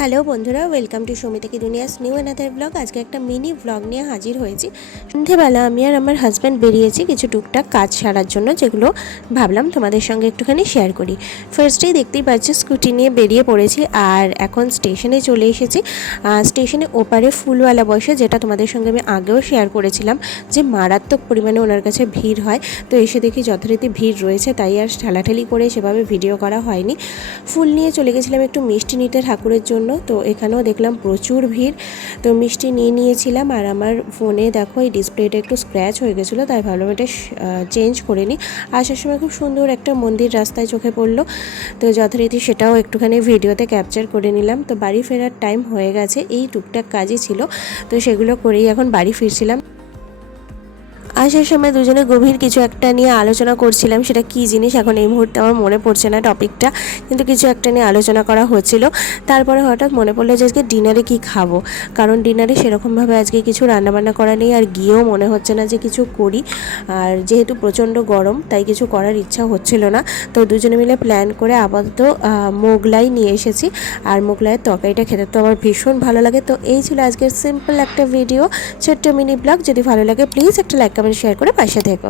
Hello বন্ধুরা, welcome to Soumita কি দুনিয়াস new another blog. আজকে একটা মিনি ব্লগ নিয়ে হাজির হয়েছি। সন্ধ্যেবেলা আমি আর আমার হাজব্যান্ড বেরিয়েছি কিছু টুকটাক কাজ সারার জন্য, যেগুলো ভাবলাম তোমাদের সঙ্গে একটুখানি শেয়ার করি। ফার্স্টেই দেখতেই পাচ্ছি স্কুটি নিয়ে বেরিয়ে পড়েছি, আর এখন স্টেশনে চলে এসেছি। স্টেশনে ওপারে ফুলওয়ালা বসে, যেটা তোমাদের সঙ্গে আমি আগেও শেয়ার করেছিলাম যে মারাত্মক পরিমাণে ওনার কাছে ভিড় হয়। তো এসে দেখি যথারীতি ভিড় রয়েছে, তাই আর ঠেলাঠেলি করে সেভাবে ভিডিও করা হয়নি। ফুল নিয়ে চলে গেছিলাম একটু মিষ্টি নিতে ঠাকুরের জন্য। তো এখানেও দেখলাম প্রচুর ভিড়, তো মিষ্টি নিয়ে নিয়েছিলাম। আর আমার ফোনে দেখো এই ডিসপ্লেটা একটু স্ক্র্যাচ হয়ে গেছিলো, তাই ভাবলাম এটা চেঞ্জ করে নিই। আসার সময় খুব সুন্দর একটা মন্দির রাস্তায় চোখে পড়লো, তো যথারীতি সেটাও একটুখানি ভিডিওতে ক্যাপচার করে নিলাম। তো বাড়ি ফেরার টাইম হয়ে গেছে, এই টুকটাক কাজই ছিল, তো সেগুলো করেই এখন বাড়ি ফিরছিলাম। আসার সময় দুজনে গভীর কিছু একটা নিয়ে আলোচনা করছিলাম, সেটা কী জিনিস এখন এই মুহূর্তে আমার মনে পড়ছে না টপিকটা, কিন্তু কিছু একটা নিয়ে আলোচনা করা হচ্ছিল। তারপরে হঠাৎ মনে পড়লো যে আজকে ডিনারে কী খাবো, কারণ ডিনারে সেরকমভাবে আজকে কিছু রান্নাবান্না করা নেই, আর গিয়েও মনে হচ্ছে না যে কিছু করি। আর যেহেতু প্রচণ্ড গরম, তাই কিছু করার ইচ্ছা হচ্ছিল না। তো দুজনে মিলে প্ল্যান করে আপাতত মোগলাই নিয়ে এসেছি, আর মোগলাইয়ের তরকারিটা খেতে তো আমার ভীষণ ভালো লাগে। তো এই ছিল আজকের সিম্পল একটা ভিডিও, ছোট্ট মিনি ব্লগ। যদি ভালো লাগে প্লিজ একটা লাইক কমেন্ট শেয়ার করে পাশে থেকো।